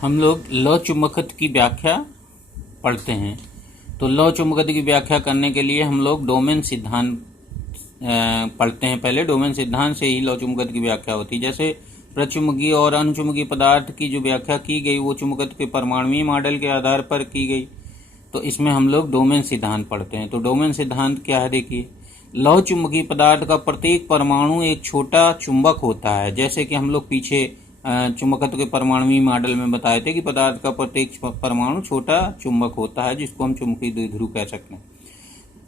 हम लोग लौ चुंबकत्व की व्याख्या पढ़ते हैं। तो लौ चुंबकत्व की व्याख्या करने के लिए हम लोग डोमेन सिद्धांत पढ़ते हैं। पहले डोमेन सिद्धांत से ही लौ चुंबकत्व की व्याख्या होती है। जैसे प्रचुंबकीय और अनुचुंबकीय पदार्थ की जो व्याख्या की गई वो चुंबकत्व के परमाणुीय मॉडल के आधार पर की गई। तो इसमें हम लोग डोमेन सिद्धांत पढ़ते हैं। तो डोमेन सिद्धांत क्या है, देखिए, लौ चुंबकीय पदार्थ का प्रत्येक परमाणु एक छोटा चुंबक होता है। जैसे कि हम लोग पीछे चुंबकत्व के परमाणुीय मॉडल में बताए थे कि पदार्थ का प्रत्येक परमाणु छोटा चुंबक होता है, जिसको हम चुंबकीय द्विध्रुव कह सकते हैं।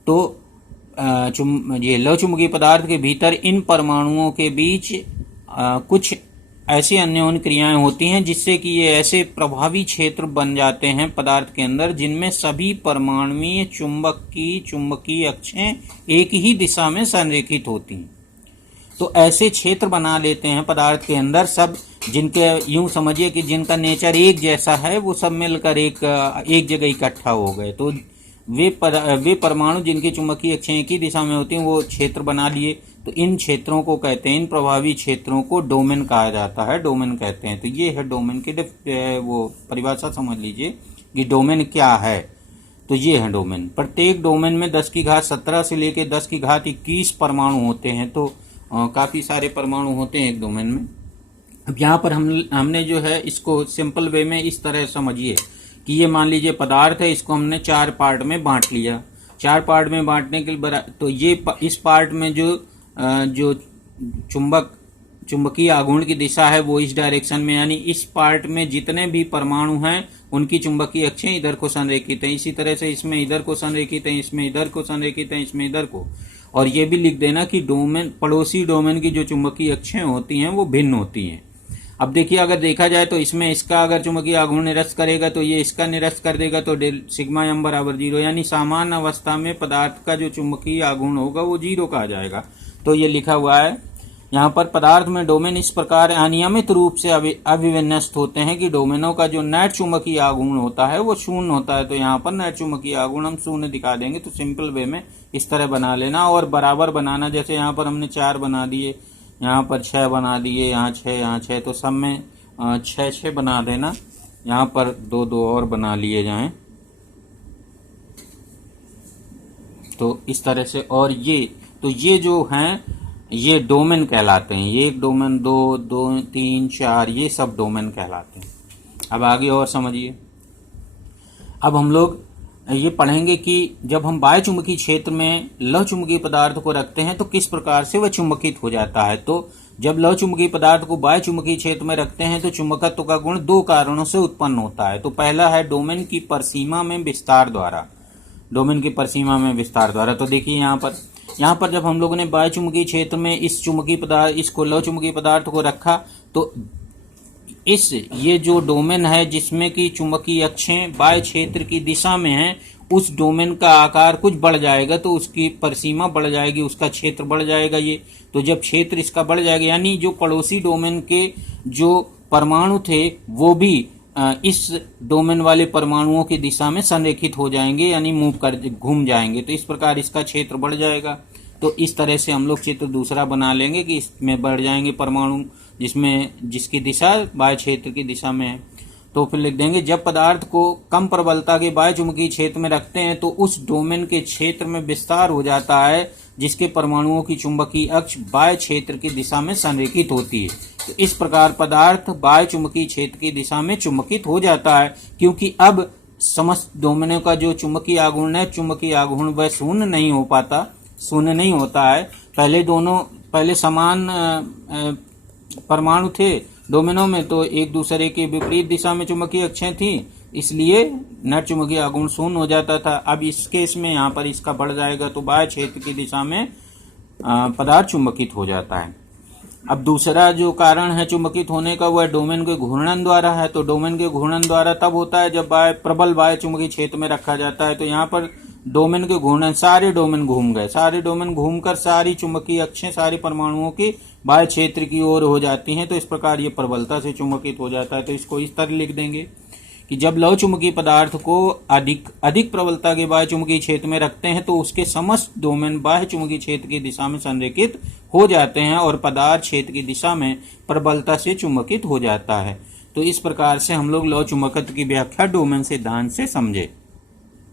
तो ये लौ चुंबकीय पदार्थ के भीतर इन परमाणुओं के बीच कुछ ऐसी अन्योन्य क्रियाएं होती हैं जिससे कि ये ऐसे प्रभावी क्षेत्र बन जाते हैं पदार्थ के अंदर जिनमें सभी परमाणुीय चुंबक की चुंबकीय अक्षें एक ही दिशा में संरेखित होती हैं। तो ऐसे क्षेत्र बना लेते हैं पदार्थ के अंदर सब, जिनके यूं समझिए कि जिनका नेचर एक जैसा है, वो सब मिलकर एक जगह इकट्ठा हो गए। तो वे परमाणु जिनकी चुंबकीय अक्षें एक ही दिशा में होती हैं वो क्षेत्र बना लिए। तो इन क्षेत्रों को कहते हैं, इन प्रभावी क्षेत्रों को डोमेन कहा जाता है, डोमेन कहते हैं। तो ये है डोमेन की वो परिभाषा, समझ लीजिए कि डोमेन क्या है। तो ये है डोमेन। प्रत्येक डोमेन में 10 की घात 17 से लेकर 10 की घात 21 परमाणु होते हैं। तो काफी सारे परमाणु होते हैं एक डोमेन में। अब यहाँ पर हमने जो है इसको सिंपल वे में इस तरह समझिए कि ये मान लीजिए पदार्थ है, इसको हमने 4 पार्ट में बांट लिया। 4 पार्ट में बांटने के लिए तो ये इस पार्ट में जो चुंबकीय आघूर्ण की दिशा है वो इस डायरेक्शन में, यानी इस पार्ट में जितने भी परमाणु हैं उनकी चुंबकीय अक्षें इधर को संरेखित हैं। इसी तरह से इसमें इधर को संरेखित है, इसमें इधर को संरेखित है, इसमें इधर को। और ये भी लिख देना कि डोमेन, पड़ोसी डोमेन की जो चुंबकीय अक्षें होती हैं वो भिन्न होती हैं। अब देखिए, अगर देखा जाए तो इसमें इसका अगर चुंबकीय आघूर्ण निरस्त करेगा तो ये इसका निरस्त कर देगा, तो सिग्मा एम बराबर 0, यानी सामान्य अवस्था में पदार्थ का जो चुंबकीय आघूर्ण होगा वो 0 का आ जाएगा। तो ये लिखा हुआ है यहाँ पर, पदार्थ में डोमेन इस प्रकार अनियमित रूप से अभिविन्यस्त होते हैं कि डोमेनों का जो नेट चुंबकीय आघूर्ण होता है वो शून्य होता है। तो यहाँ पर नेट चुंबकीय आघूर्ण हम शून्य दिखा देंगे। तो सिंपल वे में इस तरह बना लेना और बराबर बनाना। जैसे यहाँ पर हमने 4 बना दिए, यहाँ पर 6 बना दिए, यहाँ 6, यहाँ 6, तो सब में 6 बना देना। यहाँ पर 2 और बना लिए जाएं। तो इस तरह से, और ये जो हैं ये डोमेन कहलाते हैं। ये एक डोमेन, 2, 3, 4, ये सब डोमेन कहलाते हैं। अब आगे और समझिए। अब हम लोग ये पढ़ेंगे कि जब हम बाह्य चुंबकीय क्षेत्र में लौ चुंबकीय पदार्थ को रखते हैं तो किस प्रकार से वह चुंबकित हो जाता है। तो जब लौ चुंबकीय पदार्थ को बाह्य चुंबकीय क्षेत्र में रखते हैं तो चुंबकत्व का गुण 2 कारणों से उत्पन्न होता है। तो पहला है डोमेन की परिसीमा में विस्तार द्वारा, डोमेन की परिसीमा में विस्तार द्वारा। तो देखिए यहाँ पर जब हम लोगों ने बाह्य चुंबकीय क्षेत्र में इसको लौ चुंबकीय पदार्थ को रखा तो ये जो डोमेन है जिसमें की चुंबकीय अक्षें बाह्य क्षेत्र की दिशा में हैं, उस डोमेन का आकार कुछ बढ़ जाएगा, तो उसकी परिसीमा बढ़ जाएगी, उसका क्षेत्र बढ़ जाएगा। ये तो जब क्षेत्र इसका बढ़ जाएगा, यानी जो पड़ोसी डोमेन के जो परमाणु थे वो भी इस डोमेन वाले परमाणुओं की दिशा में संरेखित हो जाएंगे, यानी घूम जाएंगे। तो इस प्रकार इसका क्षेत्र बढ़ जाएगा। तो इस तरह से हम लोग चित्र दूसरा बना लेंगे कि इसमें बढ़ जाएंगे परमाणु जिसकी दिशा बाह्य क्षेत्र की दिशा में है। तो फिर लिख देंगे, जब पदार्थ को कम प्रबलता के बाह्य चुंबकीय क्षेत्र में रखते हैं तो उस डोमेन के क्षेत्र में विस्तार हो जाता है जिसके परमाणुओं की चुंबकीय अक्ष बाह्य क्षेत्र की दिशा में संरेखित होती है। तो इस प्रकार पदार्थ बाह्य चुंबकीय क्षेत्र की दिशा में चुंबकित हो जाता है, क्योंकि अब समस्त डोमेनों का जो चुंबकीय आघूर्ण है, चुंबकीय आघूर्ण वह शून्य नहीं होता है। पहले समान परमाणु थे डोमेनों में, तो एक दूसरे के विपरीत दिशा में चुंबकीय अक्षें थी, इसलिए नेट चुंबकीय आघूर्ण शून्य हो जाता था। अब इस केस में यहाँ पर इसका बढ़ जाएगा, तो बाह्य क्षेत्र की दिशा में पदार्थ चुंबकित हो जाता है। अब दूसरा जो कारण है चुंबकित होने का, वह डोमेन के घूर्णन द्वारा है। तो डोमेन के घूर्णन द्वारा तब होता है जब प्रबल बाह्य चुंबकीय क्षेत्र में रखा जाता है। तो यहाँ पर डोमेन के घूर्णन, सारे डोमेन घूम गए, सारे डोमेन घूमकर सारी चुंबकीय अक्षें सारी परमाणुओं की बाह्य क्षेत्र की ओर हो जाती हैं। तो इस प्रकार ये प्रबलता से चुंबकित हो जाता है। तो इसको इस तरह लिख देंगे कि जब लौ चुंबकीय पदार्थ को अधिक प्रबलता के बाह्य चुंबकीय क्षेत्र में रखते हैं तो उसके समस्त डोमेन बाह्य चुंबकीय क्षेत्र की दिशा में संरेखित हो जाते हैं और पदार्थ क्षेत्र की दिशा में प्रबलता से चुंबकित हो जाता है। तो इस प्रकार से हम लोग लौ चुंबकत्व की व्याख्या डोमेन सिद्धांत से समझे।